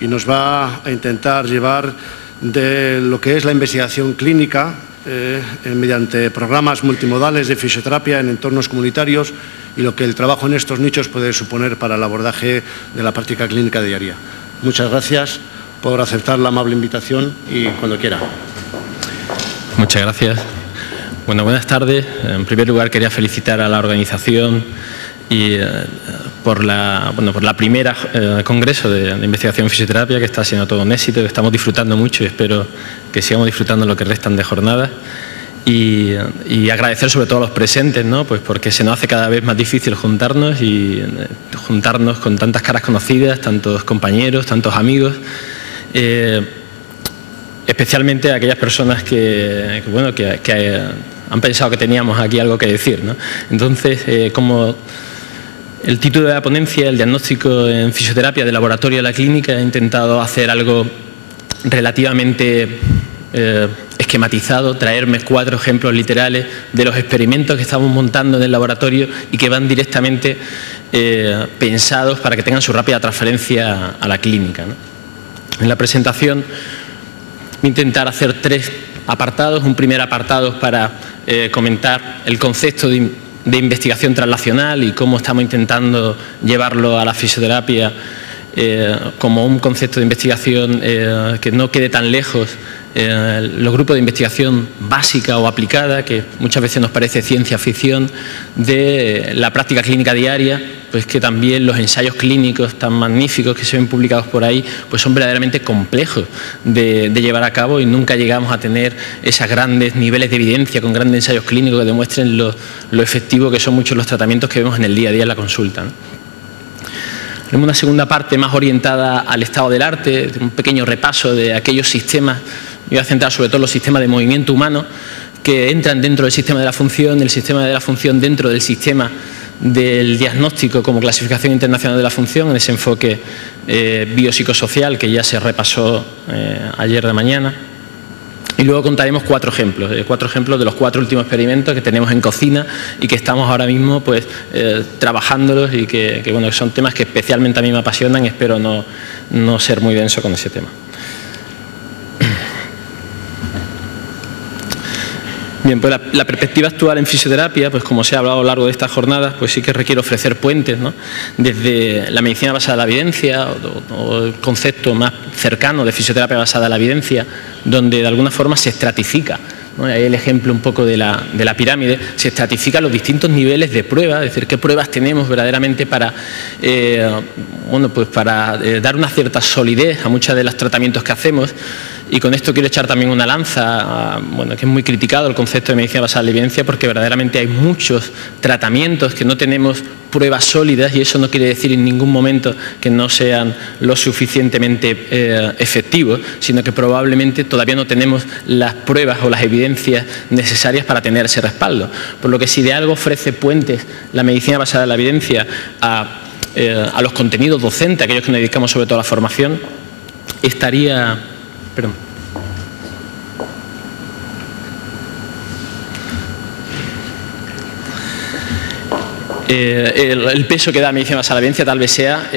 y nos va a intentar llevar de lo que es la investigación clínica mediante programas multimodales de fisioterapia en entornos comunitarios y lo que el trabajo en estos nichos puede suponer para el abordaje de la práctica clínica diaria. Muchas gracias por aceptar la amable invitación y cuando quiera. Muchas gracias. Bueno, buenas tardes. En primer lugar, quería felicitar a la organización y por la primera congreso de investigación en fisioterapia, que está siendo todo un éxito, que estamos disfrutando mucho y espero que sigamos disfrutando lo que restan de jornadas. Y agradecer sobre todo a los presentes, ¿no? Pues porque se nos hace cada vez más difícil juntarnos con tantas caras conocidas, tantos compañeros, tantos amigos, especialmente a aquellas personas que han pensado que teníamos aquí algo que decir, ¿no? Entonces, como el título de la ponencia, el diagnóstico en fisioterapia de laboratorio de la clínica, he intentado hacer algo relativamente esquematizado, traerme 4 ejemplos literales de los experimentos que estamos montando en el laboratorio y que van directamente pensados para que tengan su rápida transferencia a la clínica, ¿no? En la presentación voy a intentar hacer 3 apartados. Un primer apartado para comentar el concepto de investigación translacional y cómo estamos intentando llevarlo a la fisioterapia como un concepto de investigación que no quede tan lejos los grupos de investigación básica o aplicada, que muchas veces nos parece ciencia ficción, de la práctica clínica diaria, pues que también los ensayos clínicos tan magníficos que se ven publicados por ahí, pues son verdaderamente complejos de llevar a cabo y nunca llegamos a tener esos grandes niveles de evidencia con grandes ensayos clínicos que demuestren lo efectivo que son muchos los tratamientos que vemos en el día a día en la consulta, ¿no? Tenemos una segunda parte más orientada al estado del arte, un pequeño repaso de aquellos sistemas. Me voy a centrar sobre todo en los sistemas de movimiento humano que entran dentro del sistema de la función, el sistema de la función dentro del sistema del diagnóstico como clasificación internacional de la función, en ese enfoque biopsicosocial que ya se repasó ayer de mañana. Y luego contaremos 4 ejemplos de los 4 últimos experimentos que tenemos en cocina y que estamos ahora mismo pues trabajándolos y que son temas que especialmente a mí me apasionan y espero no ser muy denso con ese tema. Bien, pues la perspectiva actual en fisioterapia, pues como se ha hablado a lo largo de estas jornadas, pues sí que requiere ofrecer puentes, ¿no? Desde la medicina basada en la evidencia o el concepto más cercano de fisioterapia basada en la evidencia, donde de alguna forma se estratifica, ¿no? Ahí el ejemplo un poco de la pirámide, se estratifican los distintos niveles de pruebas, es decir, qué pruebas tenemos verdaderamente para, dar una cierta solidez a muchos de los tratamientos que hacemos. Y con esto quiero echar también una lanza, que es muy criticado el concepto de medicina basada en la evidencia, porque verdaderamente hay muchos tratamientos que no tenemos pruebas sólidas y eso no quiere decir en ningún momento que no sean lo suficientemente efectivos, sino que probablemente todavía no tenemos las pruebas o las evidencias necesarias para tener ese respaldo. Por lo que si de algo ofrece puentes la medicina basada en la evidencia a los contenidos docentes, aquellos que nos dedicamos sobre todo a la formación, estaría... Perdón. El peso que da la medicina basada en la evidencia tal vez sea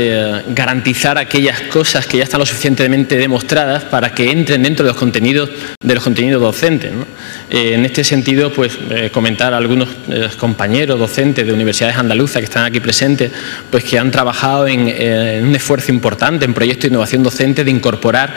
garantizar aquellas cosas que ya están lo suficientemente demostradas para que entren dentro de los contenidos docentes, ¿no? En este sentido, pues comentar a algunos compañeros docentes de universidades andaluzas que están aquí presentes, pues que han trabajado en un esfuerzo importante en proyectos de innovación docente de incorporar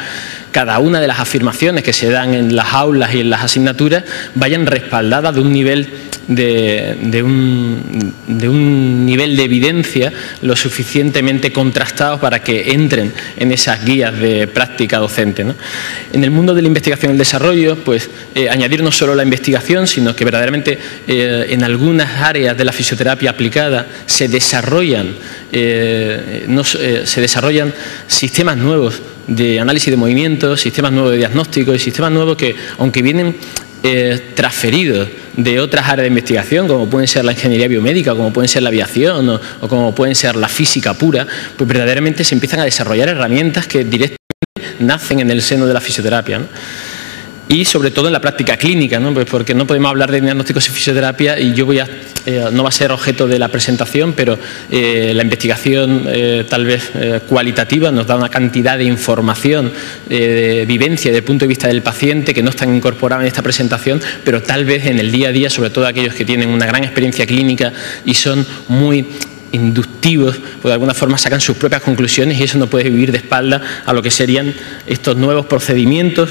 cada una de las afirmaciones que se dan en las aulas y en las asignaturas vayan respaldadas de un nivel de un nivel de evidencia lo suficientemente contrastado para que entren en esas guías de práctica docente, ¿no? En el mundo de la investigación y el desarrollo, pues añadir no solo la investigación, sino que verdaderamente en algunas áreas de la fisioterapia aplicada se desarrollan sistemas nuevos de análisis de movimientos, sistemas nuevos de diagnóstico y sistemas nuevos que, aunque vienen transferidos de otras áreas de investigación, como pueden ser la ingeniería biomédica, como pueden ser la aviación o como pueden ser la física pura, pues verdaderamente se empiezan a desarrollar herramientas que directamente nacen en el seno de la fisioterapia, ¿no? y sobre todo en la práctica clínica, ¿no? Pues porque no podemos hablar de diagnósticos en fisioterapia y yo no va a ser objeto de la presentación, pero la investigación tal vez cualitativa nos da una cantidad de información, de vivencia desde el punto de vista del paciente que no están incorporadas en esta presentación, pero tal vez en el día a día, sobre todo aquellos que tienen una gran experiencia clínica y son muy inductivos, pues de alguna forma sacan sus propias conclusiones y eso no puede vivir de espalda a lo que serían estos nuevos procedimientos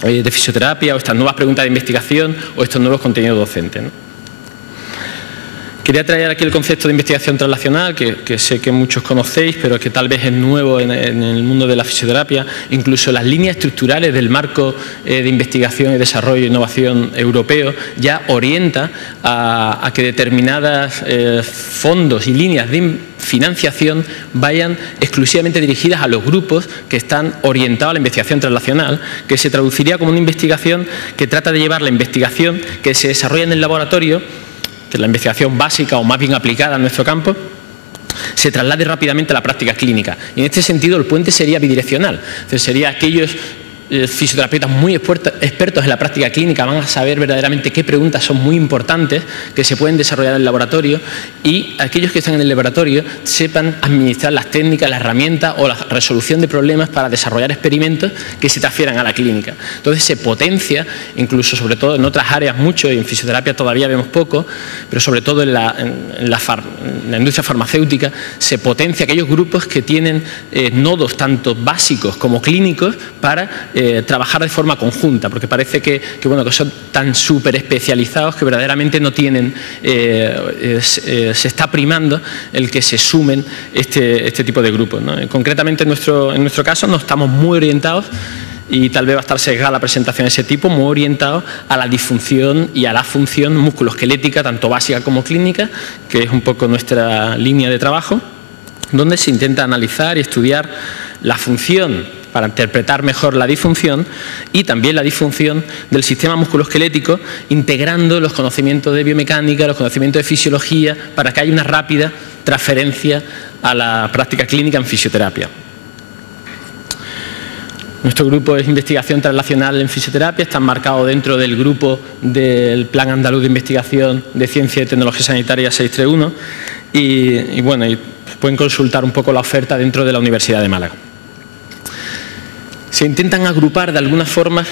de fisioterapia o estas nuevas preguntas de investigación o estos nuevos contenidos docentes, ¿no? Quería traer aquí el concepto de investigación translacional, que sé que muchos conocéis, pero que tal vez es nuevo en el mundo de la fisioterapia. Incluso las líneas estructurales del marco de investigación y desarrollo e innovación europeo ya orienta a que determinados fondos y líneas de financiación vayan exclusivamente dirigidas a los grupos que están orientados a la investigación translacional, que se traduciría como una investigación que trata de llevar la investigación que se desarrolla en el laboratorio, que es la investigación básica o más bien aplicada en nuestro campo, se traslade rápidamente a la práctica clínica. Y en este sentido el puente sería bidireccional. Entonces sería aquellos fisioterapeutas muy expertos en la práctica clínica van a saber verdaderamente qué preguntas son muy importantes que se pueden desarrollar en el laboratorio y aquellos que están en el laboratorio sepan administrar las técnicas, las herramientas o la resolución de problemas para desarrollar experimentos que se transfieran a la clínica. Entonces se potencia, incluso sobre todo en otras áreas mucho, y en fisioterapia todavía vemos poco, pero sobre todo en la industria farmacéutica, se potencia aquellos grupos que tienen nodos tanto básicos como clínicos para trabajar de forma conjunta, porque parece que son tan súper especializados que verdaderamente no tienen, se está primando el que se sumen este tipo de grupos, ¿no? Concretamente en nuestro caso no estamos muy orientados, y tal vez va a estar sesgada la presentación de ese tipo, muy orientados a la disfunción y a la función musculoesquelética, tanto básica como clínica, que es un poco nuestra línea de trabajo, donde se intenta analizar y estudiar la función para interpretar mejor la disfunción y también la disfunción del sistema musculoesquelético, integrando los conocimientos de biomecánica, los conocimientos de fisiología, para que haya una rápida transferencia a la práctica clínica en fisioterapia. Nuestro grupo es investigación translacional en fisioterapia, está enmarcado dentro del grupo del Plan Andaluz de Investigación de Ciencia y Tecnología Sanitaria 631 y pueden consultar un poco la oferta dentro de la Universidad de Málaga. Se intentan agrupar de alguna forma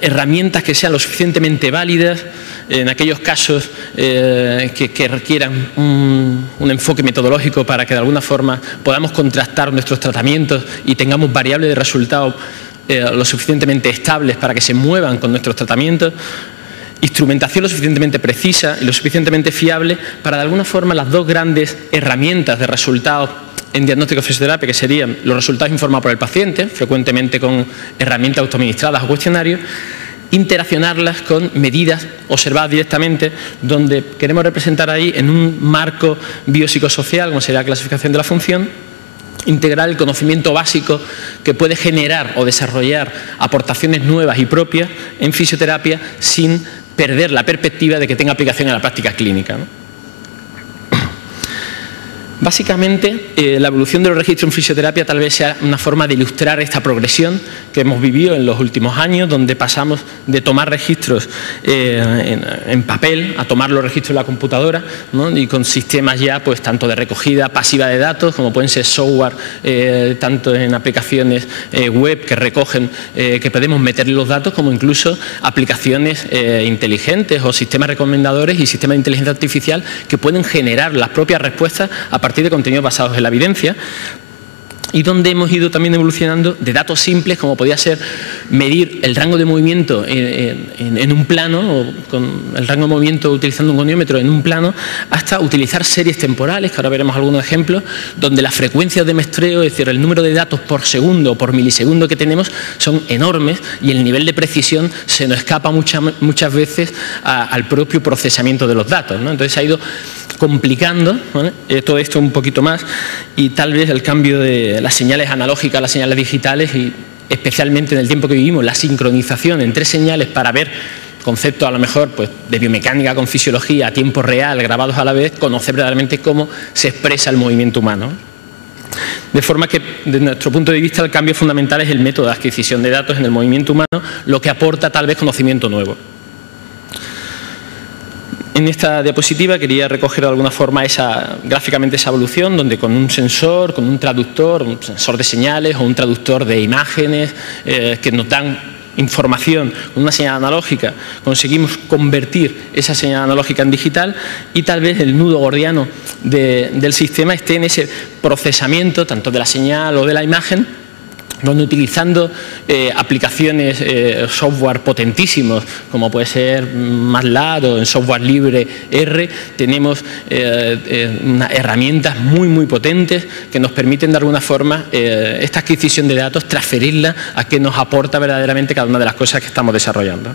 herramientas que sean lo suficientemente válidas en aquellos casos que requieran un enfoque metodológico para que de alguna forma podamos contrastar nuestros tratamientos y tengamos variables de resultados lo suficientemente estables para que se muevan con nuestros tratamientos. Instrumentación lo suficientemente precisa y lo suficientemente fiable para de alguna forma las dos grandes herramientas de resultados en diagnóstico de fisioterapia, que serían los resultados informados por el paciente, frecuentemente con herramientas autoadministradas o cuestionarios, interaccionarlas con medidas observadas directamente, donde queremos representar ahí en un marco biopsicosocial, como sería la clasificación de la función, integrar el conocimiento básico que puede generar o desarrollar aportaciones nuevas y propias en fisioterapia sin perder la perspectiva de que tenga aplicación en la práctica clínica, ¿no? Básicamente, la evolución de los registros en fisioterapia tal vez sea una forma de ilustrar esta progresión que hemos vivido en los últimos años, donde pasamos de tomar registros en papel a tomar los registros en la computadora, ¿no? Y con sistemas ya pues tanto de recogida pasiva de datos, como pueden ser software, tanto en aplicaciones web que recogen, que podemos meterle los datos, como incluso aplicaciones inteligentes o sistemas recomendadores y sistemas de inteligencia artificial que pueden generar las propias respuestas a partir de contenidos basados en la evidencia, y donde hemos ido también evolucionando de datos simples, como podía ser medir el rango de movimiento en un plano, o con el rango de movimiento utilizando un goniómetro en un plano, hasta utilizar series temporales, que ahora veremos algunos ejemplos, donde las frecuencias de muestreo, es decir, el número de datos por segundo o por milisegundo que tenemos, son enormes y el nivel de precisión se nos escapa muchas veces al propio procesamiento de los datos, ¿no? Entonces ha ido complicando, ¿vale? Todo esto un poquito más, y tal vez el cambio de las señales analógicas a las señales digitales, y especialmente en el tiempo que vivimos, la sincronización entre señales para ver conceptos a lo mejor pues, de biomecánica con fisiología a tiempo real, grabados a la vez, conocer verdaderamente cómo se expresa el movimiento humano. De forma que, desde nuestro punto de vista, el cambio fundamental es el método de adquisición de datos en el movimiento humano, lo que aporta tal vez conocimiento nuevo. En esta diapositiva quería recoger de alguna forma gráficamente esa evolución, donde con un sensor, con un traductor, un sensor de señales o un traductor de imágenes que nos dan información con una señal analógica, conseguimos convertir esa señal analógica en digital, y tal vez el nudo gordiano del sistema esté en ese procesamiento tanto de la señal o de la imagen, donde utilizando aplicaciones, software potentísimos, como puede ser MATLAB o en software libre R, tenemos unas herramientas muy potentes que nos permiten de alguna forma esta adquisición de datos, transferirla a que nos aporta verdaderamente cada una de las cosas que estamos desarrollando.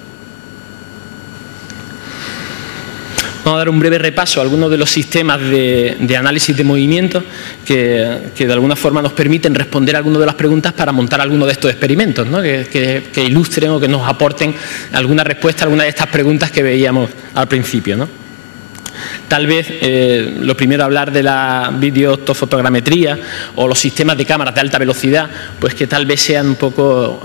Vamos a dar un breve repaso a algunos de los sistemas de análisis de movimiento que de alguna forma nos permiten responder a algunas de las preguntas para montar algunos de estos experimentos, ¿no? que ilustren o que nos aporten alguna respuesta a alguna de estas preguntas que veíamos al principio, ¿no? Tal vez lo primero, hablar de la videoortofotogrametría o los sistemas de cámaras de alta velocidad, pues que tal vez sean un poco,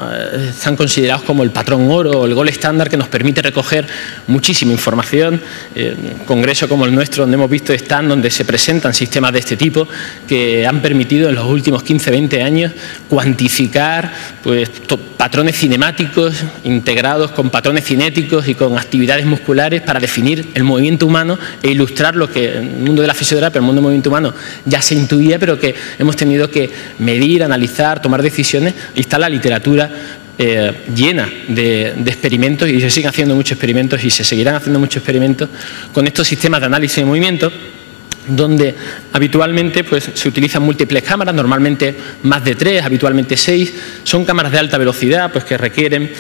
están considerados como el patrón oro o el gold estándar, que nos permite recoger muchísima información. Congreso como el nuestro, donde hemos visto stand donde se presentan sistemas de este tipo que han permitido en los últimos 15-20 años cuantificar pues, patrones cinemáticos integrados con patrones cinéticos y con actividades musculares para definir el movimiento humano e ilustrar lo que en el mundo de la fisioterapia, el mundo del movimiento humano, ya se intuía, pero que hemos tenido que medir, analizar, tomar decisiones, y está la literatura llena de experimentos, y se siguen haciendo muchos experimentos y se seguirán haciendo muchos experimentos con estos sistemas de análisis de movimiento, donde habitualmente pues, se utilizan múltiples cámaras, normalmente más de 3, habitualmente 6, son cámaras de alta velocidad pues, que requieren,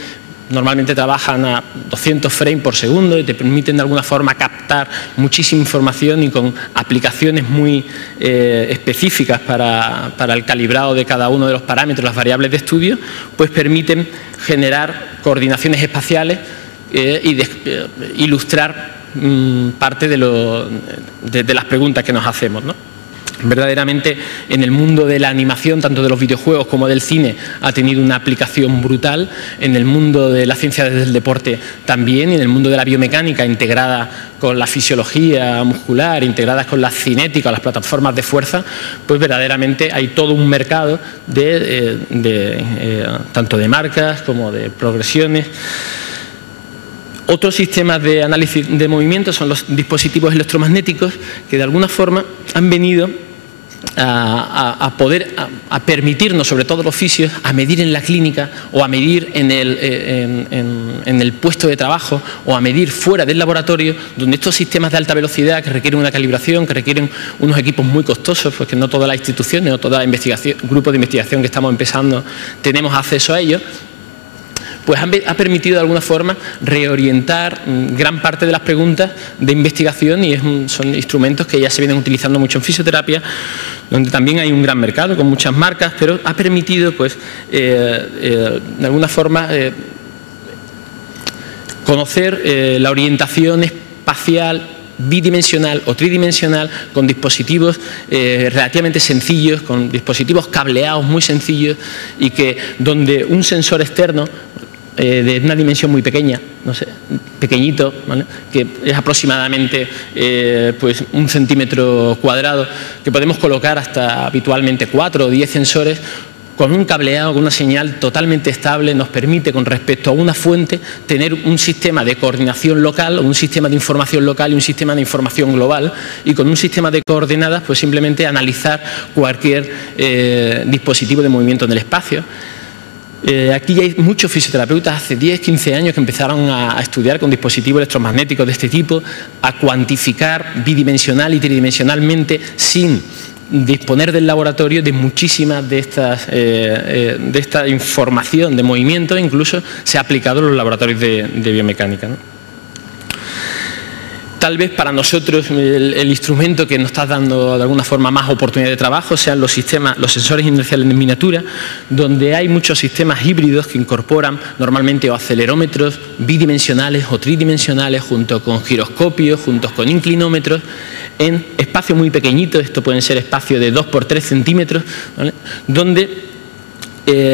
normalmente trabajan a 200 frames por segundo y te permiten de alguna forma captar muchísima información, y con aplicaciones muy específicas para el calibrado de cada uno de los parámetros, las variables de estudio, pues permiten generar coordinaciones espaciales y ilustrar parte de las preguntas que nos hacemos, ¿no? Verdaderamente, en el mundo de la animación, tanto de los videojuegos como del cine, ha tenido una aplicación brutal. En el mundo de la ciencia del deporte también, y en el mundo de la biomecánica, integrada con la fisiología muscular, integradas con la cinética, las plataformas de fuerza, pues verdaderamente hay todo un mercado tanto de marcas como de progresiones. Otros sistemas de análisis de movimiento son los dispositivos electromagnéticos, que de alguna forma han venido a permitirnos, sobre todo los fisios, a medir en la clínica o a medir en el puesto de trabajo o a medir fuera del laboratorio, donde estos sistemas de alta velocidad que requieren una calibración, que requieren unos equipos muy costosos, pues que no todas las instituciones o todo el grupo de investigación que estamos empezando tenemos acceso a ellos, pues ha permitido de alguna forma reorientar gran parte de las preguntas de investigación, y son instrumentos que ya se vienen utilizando mucho en fisioterapia, donde también hay un gran mercado con muchas marcas, pero ha permitido pues de alguna forma conocer la orientación espacial bidimensional o tridimensional con dispositivos relativamente sencillos, con dispositivos cableados muy sencillos, y que donde un sensor externo de una dimensión muy pequeña, no sé, pequeñito, ¿vale?, que es aproximadamente pues 1 centímetro cuadrado, que podemos colocar hasta habitualmente 4 o 10 sensores, con un cableado, con una señal totalmente estable, nos permite, con respecto a una fuente, tener un sistema de coordinación local, un sistema de información local y un sistema de información global, y con un sistema de coordenadas pues simplemente analizar cualquier dispositivo de movimiento en el espacio. Aquí ya hay muchos fisioterapeutas hace 10, 15 años que empezaron a estudiar con dispositivos electromagnéticos de este tipo, a cuantificar bidimensional y tridimensionalmente, sin disponer del laboratorio, de muchísimas de esta información de movimiento. Incluso se ha aplicado en los laboratorios de biomecánica, ¿no? Tal vez para nosotros el instrumento que nos está dando de alguna forma más oportunidad de trabajo sean los sensores inerciales en miniatura, donde hay muchos sistemas híbridos que incorporan normalmente o acelerómetros bidimensionales o tridimensionales, junto con giroscopios, junto con inclinómetros, en espacios muy pequeñitos, esto pueden ser espacios de 2 por 3 centímetros, ¿vale?, donde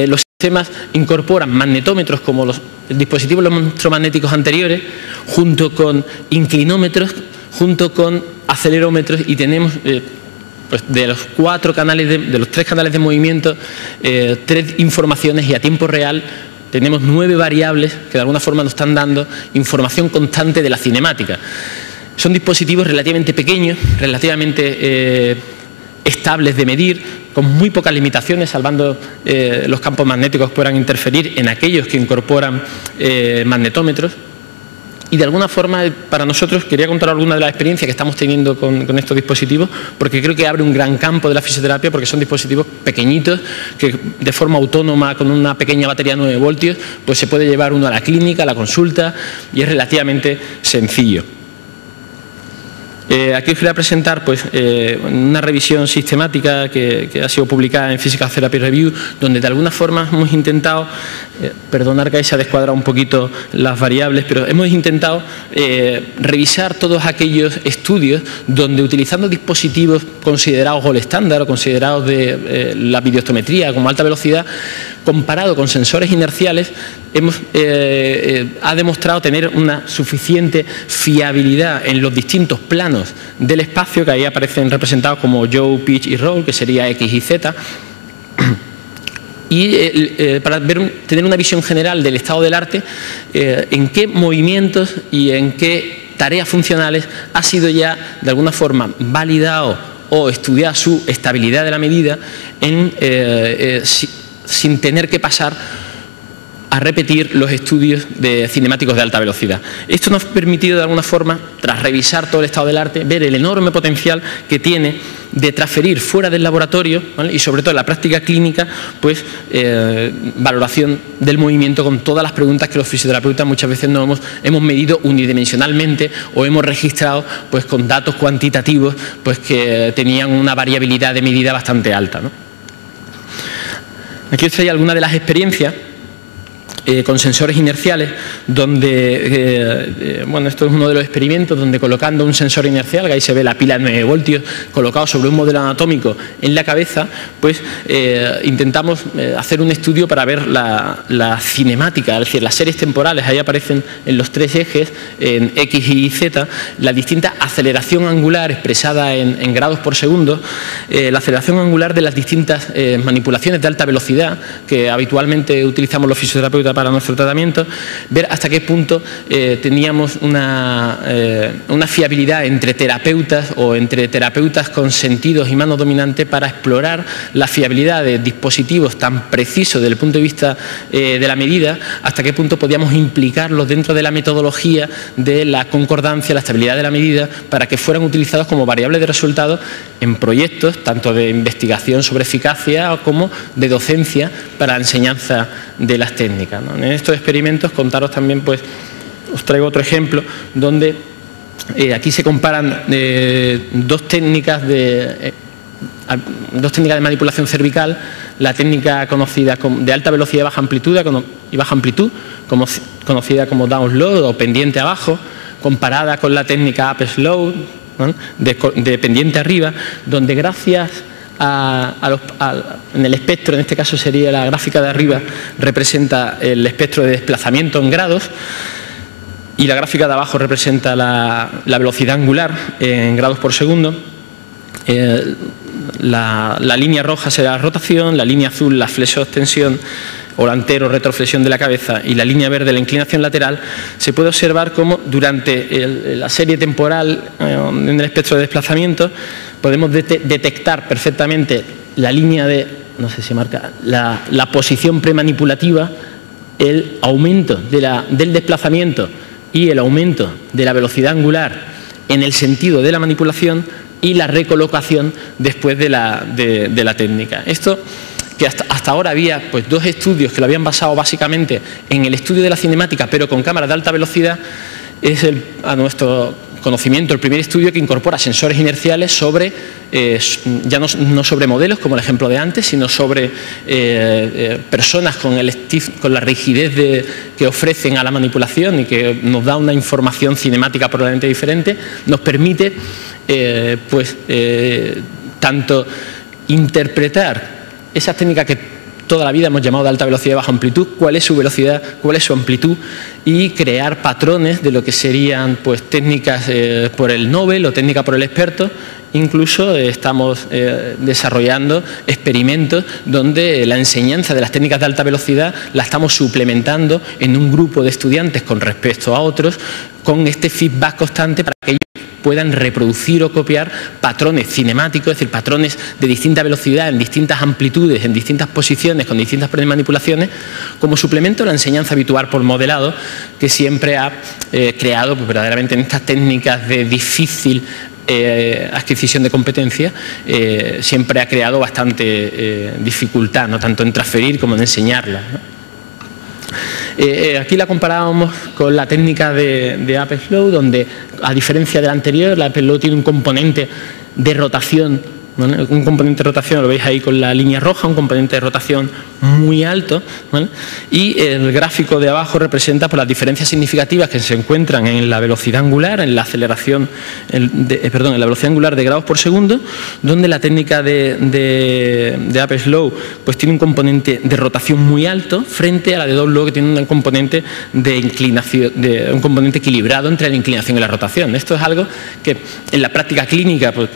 los sistemas incorporan magnetómetros como los dispositivos electromagnéticos anteriores, junto con inclinómetros, junto con acelerómetros, y tenemos pues de los 3 canales de movimiento, 3 informaciones, y a tiempo real tenemos 9 variables que de alguna forma nos están dando información constante de la cinemática. Son dispositivos relativamente pequeños, relativamente estables de medir, con muy pocas limitaciones, salvando los campos magnéticos que puedan interferir en aquellos que incorporan magnetómetros. Y de alguna forma, para nosotros, quería contar algunas de las experiencias que estamos teniendo con estos dispositivos, porque creo que abre un gran campo de la fisioterapia, porque son dispositivos pequeñitos que de forma autónoma, con una pequeña batería de 9 voltios, pues se puede llevar uno a la clínica, a la consulta, y es relativamente sencillo. Aquí os quería presentar pues, una revisión sistemática que ha sido publicada en Physical Therapy Review, donde de alguna forma hemos intentado, perdonar que ahí se ha descuadrado un poquito las variables, pero hemos intentado revisar todos aquellos estudios donde, utilizando dispositivos considerados gold estándar o considerados de la videostometría como alta velocidad, comparado con sensores inerciales, ha demostrado tener una suficiente fiabilidad en los distintos planos del espacio, que ahí aparecen representados como yaw, pitch y roll, que sería X y Z. Y para tener una visión general del estado del arte, en qué movimientos y en qué tareas funcionales ha sido ya de alguna forma validado o estudiada su estabilidad de la medida sin tener que pasar a repetir los estudios de cinemáticos de alta velocidad. Esto nos ha permitido de alguna forma, tras revisar todo el estado del arte, ver el enorme potencial que tiene de transferir fuera del laboratorio, ¿vale?, y sobre todo en la práctica clínica, pues valoración del movimiento con todas las preguntas que los fisioterapeutas muchas veces no hemos medido unidimensionalmente o hemos registrado pues con datos cuantitativos pues que tenían una variabilidad de medida bastante alta, ¿no? Aquí os traigo algunas de las experiencias con sensores inerciales, donde, bueno, esto es uno de los experimentos donde, colocando un sensor inercial, que ahí se ve la pila de 9 voltios, colocado sobre un modelo anatómico en la cabeza, pues intentamos hacer un estudio para ver la cinemática, es decir, las series temporales. Ahí aparecen en los 3 ejes, en X y Z, la distinta aceleración angular expresada en grados por segundo, la aceleración angular de las distintas manipulaciones de alta velocidad que habitualmente utilizamos los fisioterapeutas para nuestro tratamiento, ver hasta qué punto teníamos una fiabilidad entre terapeutas o entre terapeutas con sentidos y mano dominante para explorar la fiabilidad de dispositivos tan precisos desde el punto de vista de la medida, hasta qué punto podíamos implicarlos dentro de la metodología de la concordancia, la estabilidad de la medida, para que fueran utilizados como variables de resultado en proyectos tanto de investigación sobre eficacia como de docencia para la enseñanza de las técnicas, ¿no? En estos experimentos, contaros también, pues, os traigo otro ejemplo donde aquí se comparan dos técnicas de manipulación cervical, la técnica conocida de alta velocidad y baja amplitud, conocida como down load o pendiente abajo, comparada con la técnica up slow, ¿no?, de pendiente arriba, donde gracias en el espectro, en este caso sería la gráfica de arriba, representa el espectro de desplazamiento en grados, y la gráfica de abajo representa la velocidad angular en grados por segundo. La línea roja será la rotación, la línea azul la flexo-extensión o la antero-retroflexión de la cabeza, y la línea verde la inclinación lateral. Se puede observar cómo durante la serie temporal en el espectro de desplazamiento podemos detectar perfectamente la línea de, no sé si marca, la posición premanipulativa, el aumento del desplazamiento y el aumento de la velocidad angular en el sentido de la manipulación, y la recolocación después de la técnica. Esto, que hasta ahora había pues 2 estudios que lo habían basado básicamente en el estudio de la cinemática, pero con cámaras de alta velocidad, es a nuestro conocimiento el primer estudio que incorpora sensores inerciales sobre, ya no sobre modelos como el ejemplo de antes, sino sobre personas con la rigidez que ofrecen a la manipulación, y que nos da una información cinemática probablemente diferente. Nos permite tanto interpretar esas técnicas que toda la vida hemos llamado de alta velocidad y baja amplitud, cuál es su velocidad, cuál es su amplitud, y crear patrones de lo que serían pues técnicas por el Nobel o técnica por el experto. Incluso estamos desarrollando experimentos donde la enseñanza de las técnicas de alta velocidad la estamos suplementando en un grupo de estudiantes con respecto a otros, con este feedback constante para que ellos puedan reproducir o copiar patrones cinemáticos, es decir, patrones de distinta velocidad, en distintas amplitudes, en distintas posiciones, con distintas manipulaciones, como suplemento a la enseñanza habitual por modelado, que siempre ha creado pues, verdaderamente en estas técnicas de difícil adquisición de competencia, siempre ha creado bastante dificultad, no tanto en transferir como en enseñarla, ¿no? Aquí la comparábamos con la técnica de Apple-Flow, donde a diferencia de la anterior, la Apple-Flow tiene un componente de rotación, ¿vale? Un componente de rotación, lo veis ahí con la línea roja, un componente de rotación muy alto, ¿vale? Y el gráfico de abajo representa pues, las diferencias significativas que se encuentran en la velocidad angular, en la aceleración, en la velocidad angular de grados por segundo, donde la técnica de Apple-Flow pues, tiene un componente de rotación muy alto frente a la de Doppler, que tiene un componente de inclinación, un componente equilibrado entre la inclinación y la rotación. Esto es algo que en la práctica clínica pues,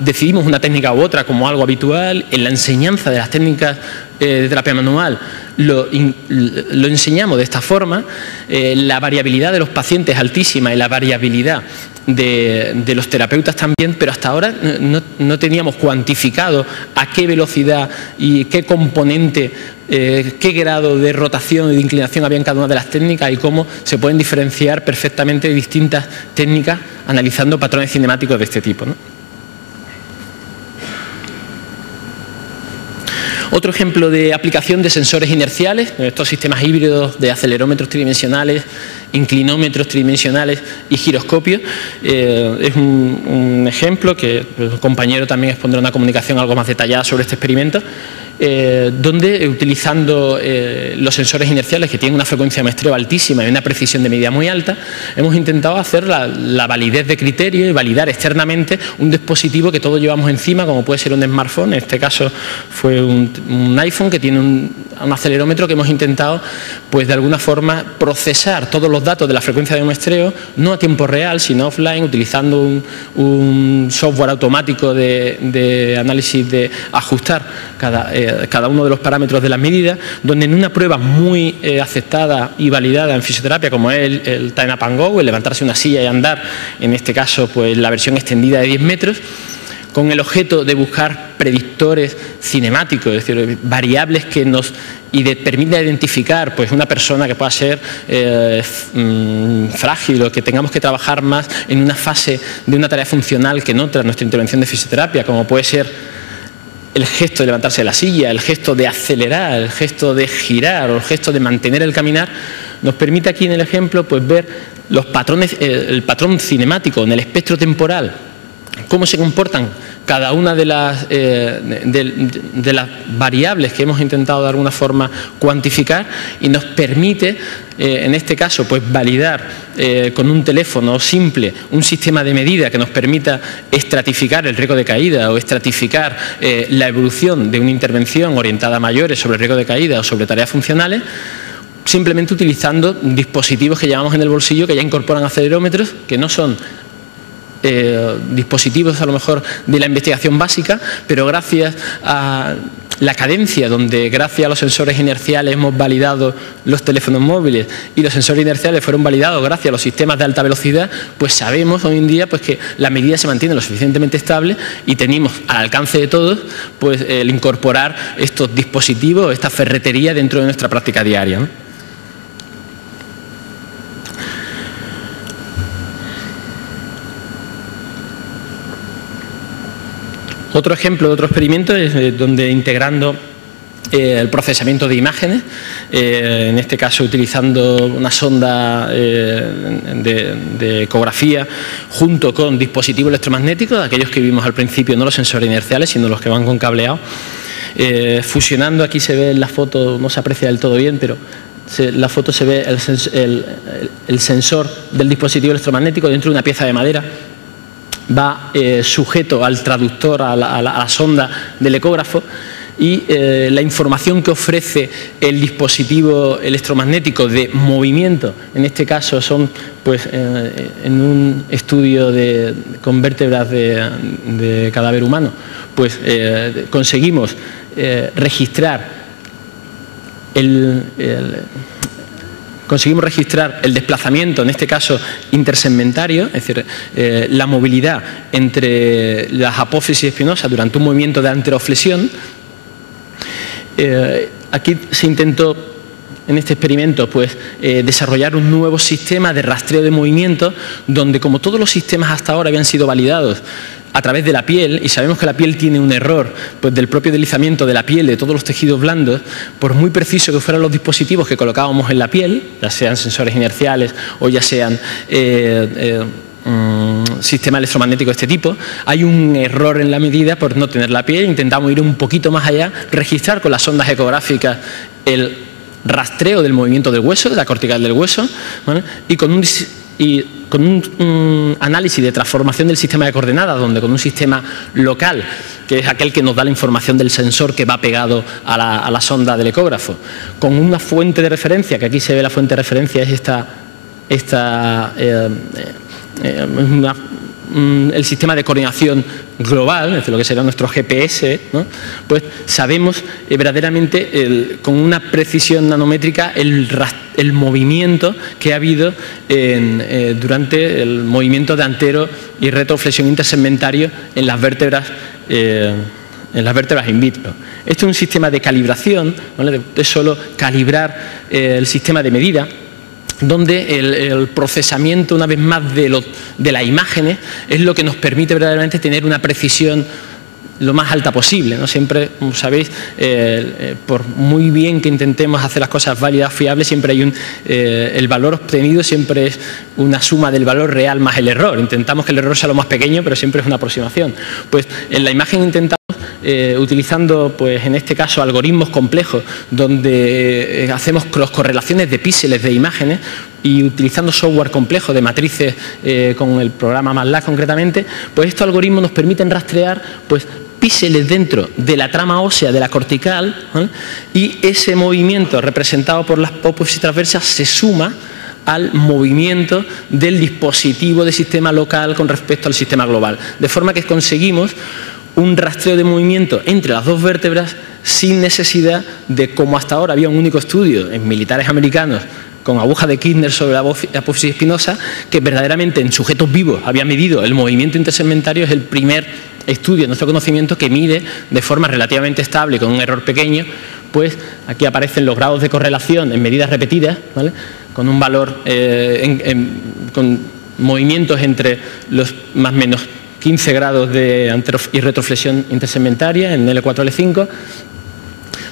decidimos una técnica u otra como algo habitual. En la enseñanza de las técnicas de terapia manual lo enseñamos de esta forma. La variabilidad de los pacientes es altísima y la variabilidad de los terapeutas también, pero hasta ahora no teníamos cuantificado a qué velocidad y qué componente, qué grado de rotación y de inclinación había en cada una de las técnicas y cómo se pueden diferenciar perfectamente distintas técnicas analizando patrones cinemáticos de este tipo, ¿no? Otro ejemplo de aplicación de sensores inerciales, estos sistemas híbridos de acelerómetros tridimensionales, inclinómetros tridimensionales y giroscopios, es un ejemplo que el compañero también expondrá una comunicación algo más detallada sobre este experimento, donde utilizando los sensores inerciales que tienen una frecuencia de muestreo altísima y una precisión de medida muy alta, hemos intentado hacer la validez de criterio y validar externamente un dispositivo que todos llevamos encima, como puede ser un smartphone. En este caso fue un iPhone que tiene un acelerómetro que hemos intentado pues de alguna forma procesar todos los datos de la frecuencia de muestreo, no a tiempo real sino offline, utilizando un software automático de análisis, de ajustar cada uno de los parámetros de las medidas, donde en una prueba muy aceptada y validada en fisioterapia, como es el Time Up and Go, el levantarse una silla y andar, en este caso pues la versión extendida de 10 metros, con el objeto de buscar predictores cinemáticos, es decir, variables que nos permita identificar pues una persona que pueda ser frágil o que tengamos que trabajar más en una fase de una tarea funcional que en otra, nuestra intervención de fisioterapia, como puede ser el gesto de levantarse de la silla, el gesto de acelerar, el gesto de girar o el gesto de mantener el caminar, nos permite aquí en el ejemplo pues ver los patrones, el patrón cinemático en el espectro temporal, cómo se comportan cada una de las variables que hemos intentado de alguna forma cuantificar, y nos permite en este caso pues validar con un teléfono simple un sistema de medida que nos permita estratificar el riesgo de caída o estratificar la evolución de una intervención orientada a mayores sobre el riesgo de caída o sobre tareas funcionales, simplemente utilizando dispositivos que llevamos en el bolsillo que ya incorporan acelerómetros, que no son dispositivos a lo mejor de la investigación básica, pero gracias a la cadencia, donde gracias a los sensores inerciales hemos validado los teléfonos móviles y los sensores inerciales fueron validados gracias a los sistemas de alta velocidad, pues sabemos hoy en día pues que la medida se mantiene lo suficientemente estable y tenemos al alcance de todos pues el incorporar estos dispositivos, esta ferretería dentro de nuestra práctica diaria, ¿no? Otro ejemplo de otro experimento es donde integrando el procesamiento de imágenes, en este caso utilizando una sonda de ecografía junto con dispositivos electromagnéticos, aquellos que vimos al principio, no los sensores inerciales, sino los que van con cableado, fusionando, aquí se ve en la foto, no se aprecia del todo bien, pero la foto se ve el sensor del dispositivo electromagnético dentro de una pieza de madera, va sujeto al traductor, a la sonda del ecógrafo, y la información que ofrece el dispositivo electromagnético de movimiento, en este caso son pues en un estudio con vértebras de cadáver humano, pues conseguimos registrar el desplazamiento, en este caso intersegmentario, es decir, la movilidad entre las apófisis espinosas durante un movimiento de anteroflexión. Aquí se intentó, en este experimento, pues, desarrollar un nuevo sistema de rastreo de movimiento, donde, como todos los sistemas hasta ahora habían sido validados a través de la piel, y sabemos que la piel tiene un error pues, del propio deslizamiento de la piel, de todos los tejidos blandos, por muy preciso que fueran los dispositivos que colocábamos en la piel, ya sean sensores inerciales o ya sean sistema electromagnético de este tipo, hay un error en la medida por no tener la piel. Intentamos ir un poquito más allá, registrar con las sondas ecográficas el rastreo del movimiento del hueso, de la cortical del hueso, ¿vale? y con un análisis de transformación del sistema de coordenadas, donde con un sistema local, que es aquel que nos da la información del sensor que va pegado a la sonda del ecógrafo, con una fuente de referencia, que aquí se ve la fuente de referencia, es el sistema de coordinación global, es decir, lo que será nuestro GPS, ¿no? Pues sabemos verdaderamente con una precisión nanométrica el movimiento que ha habido durante el movimiento de antero y retroflexión intersegmentario en las vértebras in vitro. Esto es un sistema de calibración, ¿vale? Es solo calibrar el sistema de medida, donde el procesamiento, una vez más, de las imágenes es lo que nos permite verdaderamente tener una precisión lo más alta posible, ¿no? Siempre, como sabéis, por muy bien que intentemos hacer las cosas válidas, fiables, siempre hay el valor obtenido siempre es una suma del valor real más el error. Intentamos que el error sea lo más pequeño, pero siempre es una aproximación. Pues en la imagen intentamos, utilizando, pues en este caso, algoritmos complejos, donde hacemos correlaciones de píxeles de imágenes, y utilizando software complejo de matrices con el programa MATLAB concretamente, pues estos algoritmos nos permiten rastrear pues píxeles dentro de la trama ósea de la cortical, ¿eh? Y ese movimiento representado por las apófisis transversas se suma al movimiento del dispositivo de sistema local con respecto al sistema global, de forma que conseguimos un rastreo de movimiento entre las dos vértebras sin necesidad de, como hasta ahora había un único estudio en militares americanos con aguja de Kirchner sobre la apófisis espinosa, que verdaderamente en sujetos vivos había medido el movimiento intersegmentario. Es el primer estudio en nuestro conocimiento que mide de forma relativamente estable, con un error pequeño, pues aquí aparecen los grados de correlación en medidas repetidas, ¿vale? Con un valor, con movimientos entre los más o menos 15 grados de y retroflexión intersegmentaria en L4, L5,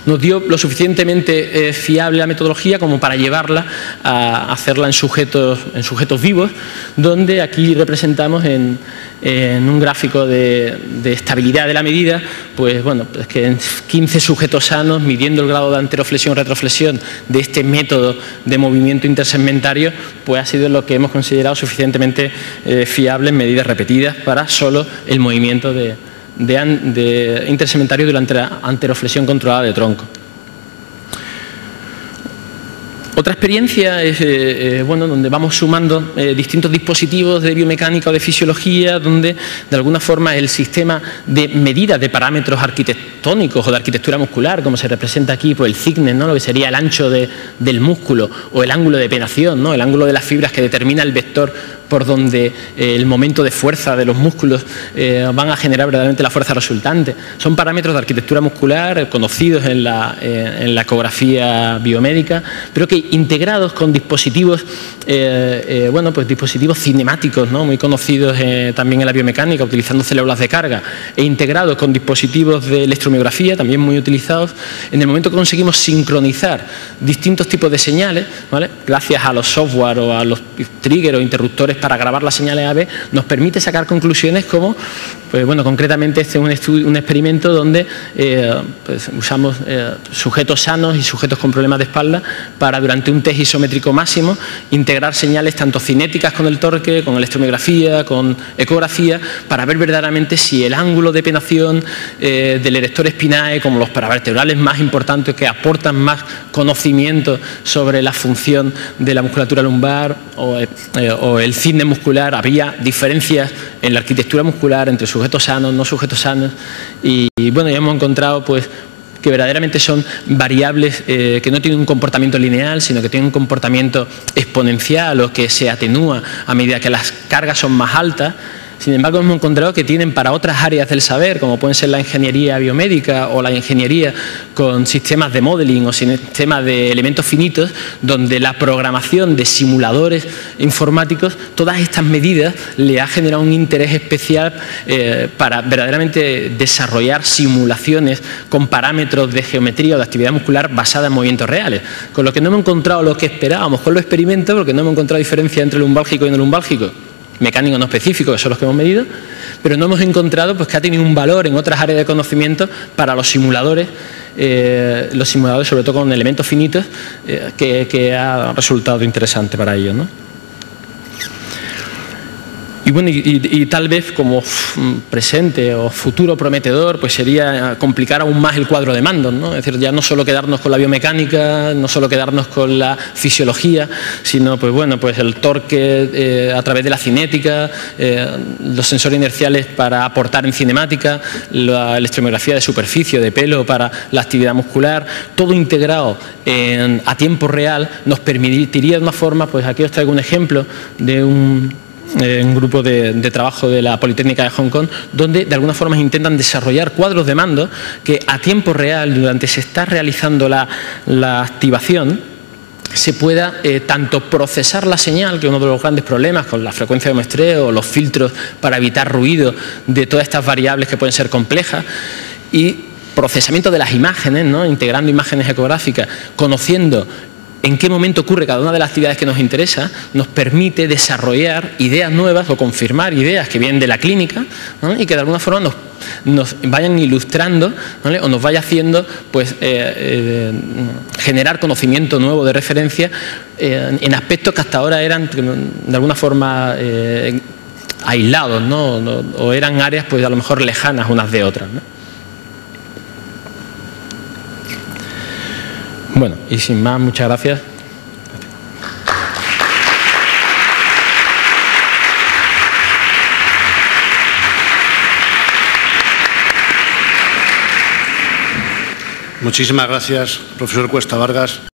nos dio lo suficientemente fiable la metodología como para llevarla a hacerla en sujetos vivos, donde aquí representamos en un gráfico de estabilidad de la medida, pues bueno, pues que en 15 sujetos sanos, midiendo el grado de anteroflexión y retroflexión de este método de movimiento intersegmentario, pues ha sido lo que hemos considerado suficientemente fiable en medidas repetidas para solo el movimiento de intersegmentario durante la anteroflexión controlada de tronco. Otra experiencia es bueno, donde vamos sumando distintos dispositivos de biomecánica o de fisiología, donde de alguna forma el sistema de medidas de parámetros arquitectónicos o de arquitectura muscular, como se representa aquí por el thickness, ¿no? Lo que sería el ancho del músculo, o el ángulo de penetración, ¿no? El ángulo de las fibras que determina el vector por donde el momento de fuerza de los músculos van a generar verdaderamente la fuerza resultante. Son parámetros de arquitectura muscular conocidos en la ecografía biomédica, pero que integrados con dispositivos, bueno, pues dispositivos cinemáticos, ¿no? Muy conocidos también en la biomecánica, utilizando células de carga, e integrados con dispositivos de electromiografía, también muy utilizados. En el momento que conseguimos sincronizar distintos tipos de señales, ¿vale? Gracias a los software o a los triggers o interruptores para grabar las señales AB, nos permite sacar conclusiones como, pues bueno, concretamente este es un experimento donde pues usamos sujetos sanos y sujetos con problemas de espalda para, durante un test isométrico máximo, integrar integrar señales tanto cinéticas con el torque, con electromiografía, con ecografía, para ver verdaderamente si el ángulo de penación del erector espinae, como los paravertebrales más importantes que aportan más conocimiento sobre la función de la musculatura lumbar o el cisne muscular, había diferencias en la arquitectura muscular entre sujetos sanos, no sujetos sanos, y bueno, ya hemos encontrado pues que verdaderamente son variables que no tienen un comportamiento lineal, sino que tienen un comportamiento exponencial o que se atenúa a medida que las cargas son más altas. Sin embargo, hemos encontrado que tienen para otras áreas del saber, como pueden ser la ingeniería biomédica o la ingeniería con sistemas de modeling o sistemas de elementos finitos, donde la programación de simuladores informáticos, todas estas medidas le ha generado un interés especial para verdaderamente desarrollar simulaciones con parámetros de geometría o de actividad muscular basada en movimientos reales. Con lo que no hemos encontrado lo que esperábamos con los experimentos, porque no hemos encontrado diferencia entre lumbálgico y no lumbálgico, mecánicos no específicos, que son los que hemos medido, pero no hemos encontrado pues, que ha tenido un valor en otras áreas de conocimiento para los simuladores sobre todo con elementos finitos, que ha resultado interesante para ellos, ¿no? Y bueno, y tal vez como presente o futuro prometedor, pues sería complicar aún más el cuadro de mandos, ¿no? Es decir, ya no solo quedarnos con la biomecánica, no solo quedarnos con la fisiología, sino pues bueno, pues el torque a través de la cinética, los sensores inerciales para aportar en cinemática, la electromiografía de superficie, de pelo para la actividad muscular, todo integrado a tiempo real nos permitiría de una forma, pues aquí os traigo un ejemplo de un grupo de trabajo de la Politécnica de Hong Kong, donde de alguna forma intentan desarrollar cuadros de mando que a tiempo real, durante se está realizando la activación, se pueda tanto procesar la señal, que es uno de los grandes problemas con la frecuencia de muestreo, los filtros para evitar ruido de todas estas variables que pueden ser complejas, y procesamiento de las imágenes, ¿no? Integrando imágenes ecográficas, conociendo en qué momento ocurre cada una de las actividades que nos interesa, nos permite desarrollar ideas nuevas o confirmar ideas que vienen de la clínica, ¿no? Y que de alguna forma nos vayan ilustrando, ¿vale? O nos vaya haciendo pues, generar conocimiento nuevo de referencia en aspectos que hasta ahora eran de alguna forma aislados, ¿no? O eran áreas pues, a lo mejor lejanas unas de otras, ¿no? Bueno, y sin más, muchas gracias. Muchísimas gracias, profesor Cuesta Vargas.